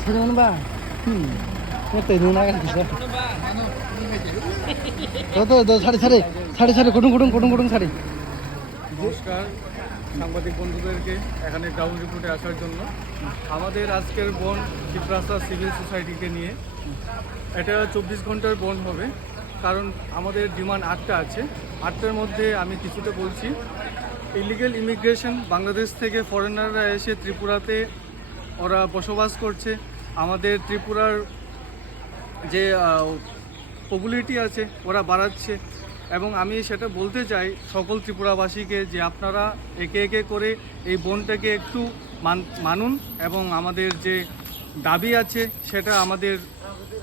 Sino ba? May tayo na ka sa. তো সাড়ে সাড়ে সাড়ে সাড়ে কুটুম কুটুম কুটুম কুটুম সাড়ে। নমস্কার সাংবাদিক বন্ধুদেরকে এখানে গ্রাউন্ড রিপোর্টে আসার জন্য। আমাদের আজকের বন্ড চিপরাস্তা সিভিল সোসাইটিকে নিয়ে এটা 24 ঘন্টার বন্ড হবে, কারণ আমাদের ডিমান্ড 8টা আছে। 8টার মধ্যে আমি কিছুটা বলছি। ইলিগেল ইমিগ্রেশন, বাংলাদেশ থেকে ফরেনাররা এসে ত্রিপুরাতে ওরা বসবাস করছে। আমাদের ত্রিপুরার যে পপুলারিটি আছে ওরা বাড়াচ্ছে, এবং আমি সেটা বলতে চাই সকল ত্রিপুরাবাসীকে যে আপনারা একে একে করে এই বনটাকে একটু মানুন, এবং আমাদের যে দাবি আছে সেটা আমাদের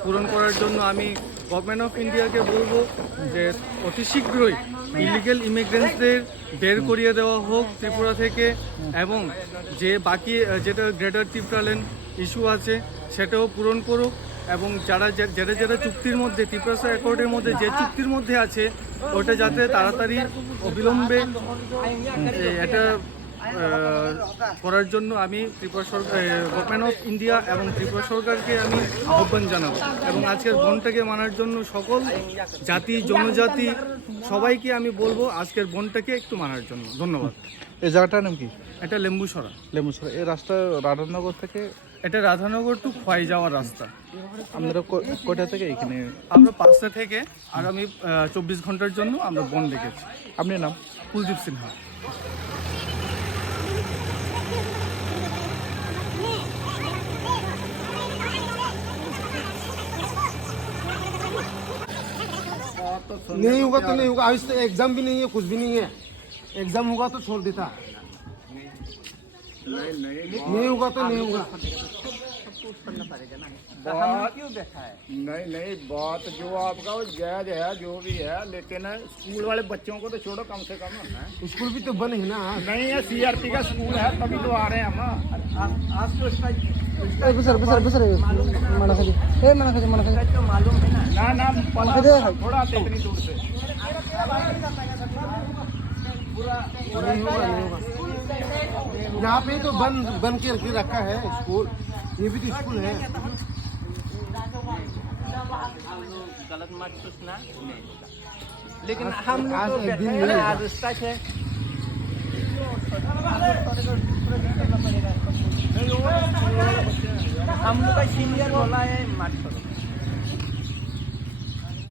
পূরণ করার জন্য আমি গভর্নমেন্ট অফ ইন্ডিয়াকে বলবো যে অতি শীঘ্রই ইলিগেল ইমিগ্রেন্টসদের বের করিয়ে দেওয়া হোক ত্রিপুরা থেকে, এবং যে বাকি যেটা গ্রেটার ত্রিপুরাল্যান্ড ইস্যু আছে সেটাও পূরণ করুক, এবং যারা চুক্তির মধ্যে ত্রিপুরা অ্যাকর্ডের মধ্যে যে চুক্তির মধ্যে আছে ওটা যাতে তাড়াতাড়ি অবিলম্বে এটা করার জন্য আমি ত্রিপুরা সরকার, গভর্নমেন্ট অফ ইন্ডিয়া এবং ত্রিপুরা সরকারকে আমি আহ্বান জানাবো, এবং আজকের বনটাকে মানার জন্য সকল জাতি জনজাতি সবাইকে আমি বলবো আজকের বনটাকে একটু মানার জন্য। ধন্যবাদ। এই জায়গাটার নাম কি? এটা লেম্বুসরা। লেম্বুসরা। এই রাস্তা রাধানগর থেকে, এটা রাধানগর টু খোয়াই যাওয়ার রাস্তা। আমরা কয়টা থেকে এখানে? আমরা 5টা থেকে আগামী 24 ঘন্টার জন্য আমরা বন্ড রেখেছি। আপনার নাম? কুলদীপ সিনহা। नहीं होगा तो नहीं होगा, अभी तो एग्जाम भी नहीं है, कुछ भी नहीं है। एग्जाम होगा तो छोड़ देता, नहीं होगा तो नहीं होगा। नहीं बात जो आपका वो जायज है जो भी है, लेकिन स्कूल वाले बच्चों को तो छोड़ो कम से कम। स्कूल भी तो बंद है ना। नहीं है, सीआरपी का स्कूल है तभी तो आ रहे हैं हम। आज तो इसका बसर बसर बसर मना खाली ए मना खाली तो मालूम है ना थोड़ा आते इतनी दूर से। नहीं होगा, नहीं होगा। यहाँ पे तो बंद के रखा है स्कूल, ये भी तो स्कूल है। गलत मत सोचना, लेकिन हम लोग तो रास्ता है, हम लोग का सीनियर बोला है मत करो।